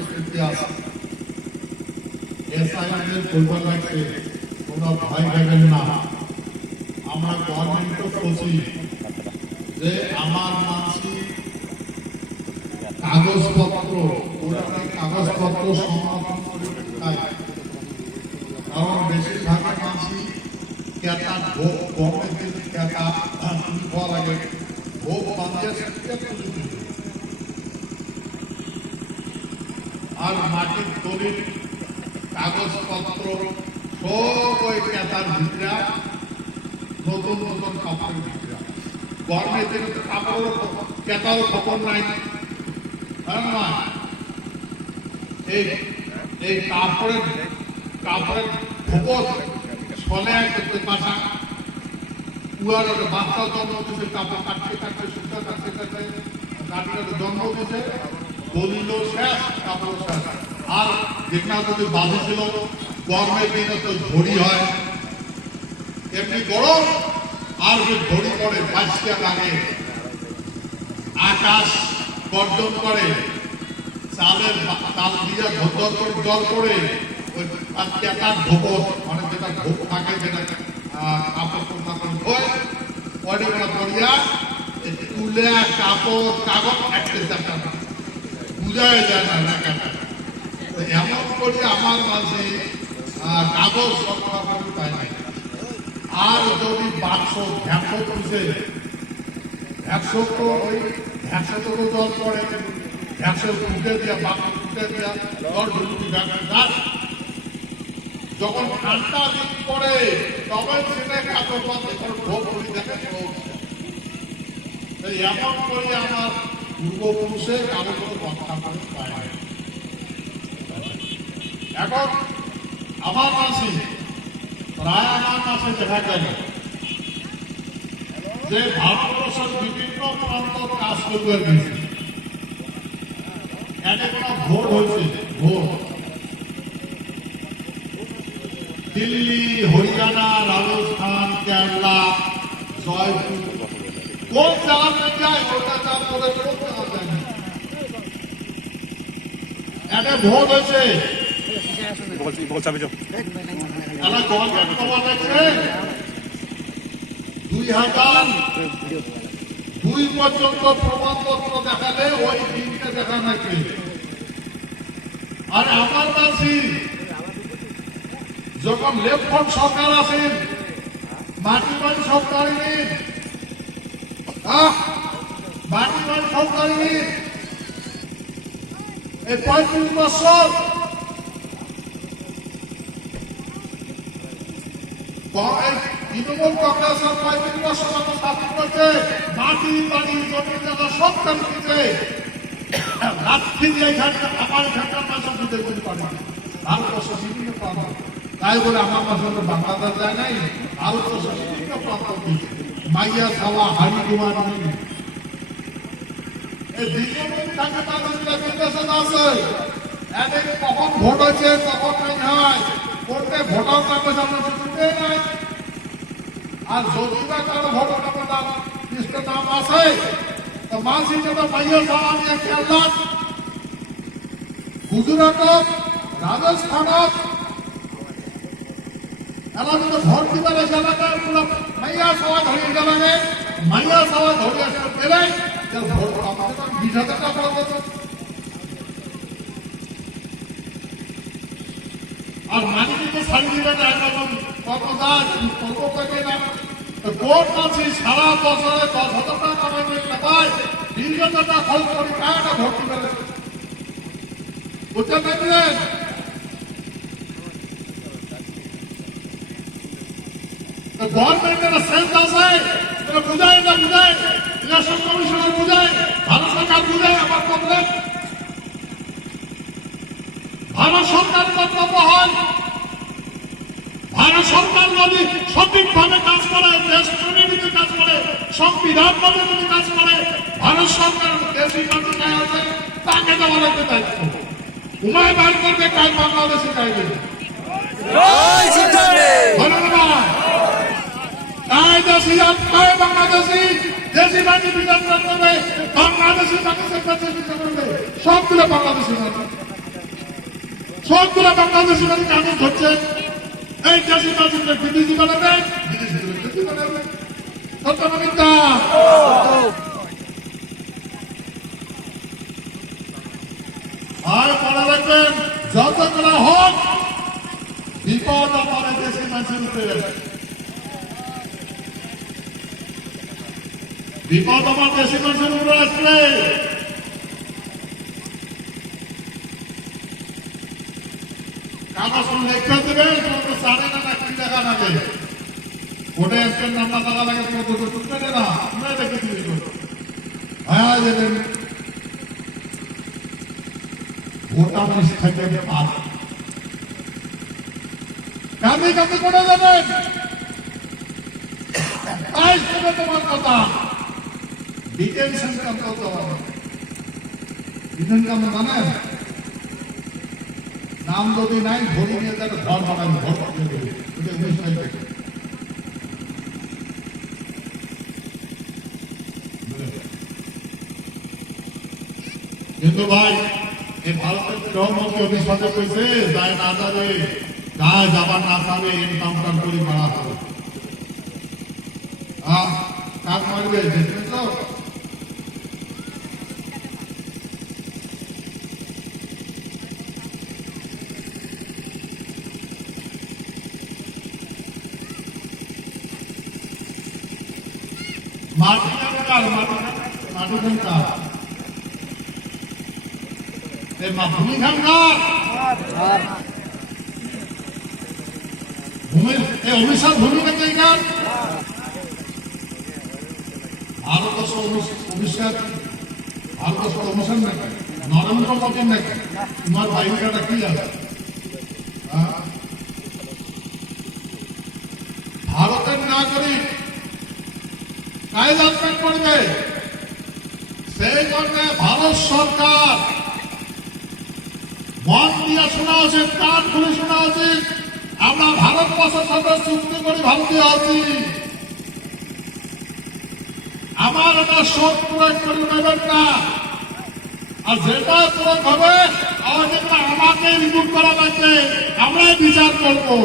পরিস্থিতি আছে। এসআইআর করবার লাগছে, তোমরা ভয় পাবেন না। আমরা গভর্নমেন্টও খুশি যে আমার মানসি কাগজপত্র কাগজপত্র সমাধান করে খায়। কারণ বেশিরভাগ মানসি ক্যাটা ভোগ গভর্নমেন্টের ক্যাটা তুমি হওয়া লাগে ভোগ বাংলাদেশ আর মাটির দলিল কাগজপত্র সব ওই ক্যাটার ভিতরে নতুন নতুন কাপড়ের ভিতরে গভর্নমেন্টের কাপড় ক্যাটারও খবর নাই। এই কাপড়ের খবর ছলে করতে পাশা উয়ার বাচ্চা জন্ম দিয়েছে, কাপড় কাটতে কাটতে সুতা কাটতে কাটতে কাটতে জন্ম দিয়েছে, দলিল শেষ, কাপড় শেষ। আর যেখানে যদি বাজে ছিল গরমের দিনে তো ঝড়ি হয়, এমনি গরম আর যে ঝড়ি পড়ে বাঁচতে লাগে, আকাশ গর্জন করে, চালের চাল দিয়ে ধর করে জল পড়ে ওই ক্যাটার ধোপ মানে যেটা ধোপ থাকে, যেটা কাপড় ধোয় ওইটা পড়িয়া তুলে কাপড় কাগজ একটা বুঝাই যায় না কাটা। এমন করে আমার মাঝে কাগজ সরকার পায় নাই। আর যদি বাক্স ভ্যাপস তুলছে, ভ্যাপস তো ওই ভ্যাপসে তো জল পড়ে, ভ্যাপসে ফুটে দিয়া বাক্স ফুটে দিয়া জল ঢুকি গাছ। যখন ঠান্ডা দিন পড়ে তখন সেটা কাপড় পাতে ভোগ করে দেখে। এমন করে আমার পূর্বপুরুষে কারো কোনো রক্ষা করে পায়। এখন আমার মাসি প্রায় আমার মাসে দেখা গেল যে ভারতবর্ষের বিভিন্ন প্রান্ত কাজ করবে গেছে, এনে কোনো ভোট হয়েছে, ভোট দিল্লি, হরিয়ানা, রাজস্থান, কেরালা, জয়পুর, কোন জায়গা যায় ওটা চাপ করে কোন জায়গা যায় না। এনে ভোট হয়েছে, 2002 পর্যন্ত প্রমাণপত্র দেখালে ওই দিনটা দেখা নাকি। আর আমার কাছে যখন লেফট সরকার আসেন, মাটি বাড়ি সরকারি নেই, মাটি বাড়ি সরকারি নেই, এই 35 বছর তৃণমূল কংগ্রেস 35 বছর শাসন করছে, মাটি বাড়ি জমি জায়গা সব কাজ দিচ্ছে। রাত্রি দিয়ে আমার এখানকার মাসে দিতে করতে পারে ভারতবর্ষের বিভিন্ন প্রান্ত। তাই বলে আমার মাসে বাংলাদেশ যায় নাই, ভারতবর্ষের বিভিন্ন প্রান্ত মাইয়া খাওয়া হাড়ি ডুবা নেই। এই দীর্ঘদিন থাকে তাদের বিদেশে আছে, এদের কখন ভোট হয়েছে কখন নাই হয়, কোর্টে ভোটার কাগজ আমরা শুনতে নাই। আর যদি বা কারো ভোটার কাগজ লিস্টে নাম আছে তো মানসি যেটা মাইয়া খাওয়া নিয়ে কেরলা, গুজরাটত, রাজস্থানত এরা কিন্তু ভোট দিবার এলাকায় পুরো মাইয়া খাওয়া ধরিয়ে গেলে, মাইয়া খাওয়া ধরিয়ে গেলে ভোট 20,000 টাকা পড়বে। আর মানিকে ছাড়ি দিবে না, কত দাস কত থাকে না। কোর্ট মানছি সারা বছরে 10,000 টাকা কামাইবে না পায়, 20,000 টাকা খরচ করে টাকাটা ভোট দিবে। বুঝতে পারলেন? গভর্নমেন্টের সেন্স আছে, বুঝায় না বুঝায়, ইলেকশন কমিশনের বুঝায়, ভারত সরকার বুঝায়। আমার প্রবলেম ভারত সরকার কর্তব্য হয়, ভারত সরকার যদি সঠিকভাবে কাজ করে, দেশ প্রণীত কাজ করে, সংবিধান ভাবে যদি কাজ করে, ভারত সরকার দেশি মানুষের আছে তাকে দেওয়া লাগবে দায়িত্ব। উমায় বাইর করবে কাজ বাংলাদেশে চাইবে বাংলাদেশি দেশি বাণী বিচার করবে, বাংলাদেশি সবগুলো বাংলাদেশি সবগুলো বাংলাদেশি মানে কাগজ ধরছে এই চাষি চাষিদের বিদেশি বানাবে বিদেশি বানাবে সত্য না মিথ্যা? আর মনে রাখবেন যত করা হোক বিপদ আমার দেশি মানুষের উপরে বিপদ আমার দেশি মানুষের উপরে আসবে। কাগজ লেখা দেবে সাড়ে না কি টাকা লাগে ওটা একটা নাম্না টাকা লাগে না আমরা দেখেছি হ্যাঁ দেবেন ভোটার লিস্ট থেকে পাস কাঁদি কাঁদি করে দেবেন তাই শুনে তোমার কথা ডিটেনশন কাম করতে হবে। ডিটেনশন কাম জানেন নাম যদি নাই ধরে নিয়ে যাবে ঘর বানাবে ঘর কিন্তু ভাই এই ভারতের গৃহমন্ত্রী অভিষেকে কইছে যায় না যাবে যায় যাবার না পাবে এনকাউন্টার করে মারা হবে। কাজ মারবে দেখবেন তো মাটি খানকার ভূমি খানকার ভূমির এই অভিশাপ ভূমিকা খানকার ভারতবর্ষ অভিষেক ভারতবর্ষ অভিশাপ নাকি নরেন্দ্র মোদীর নাকি তোমার বাহিনীটা কি আছে? ভারতের নাগরিক কাজ আত্মা করবে সেই জন্য ভারত সরকার মন দিয়ে শোনা উচিত কান খুলে শোনা উচিত আমরা ভারতবর্ষের সাথে চুক্তি করে ভারতীয় আছি আমার এটা শোধ প্রয়োগ করে নেবেন না আর যেটা প্রয়োগ হবে আমাকে রিপোর্ট করা লাগবে আমরাই বিচার করবো।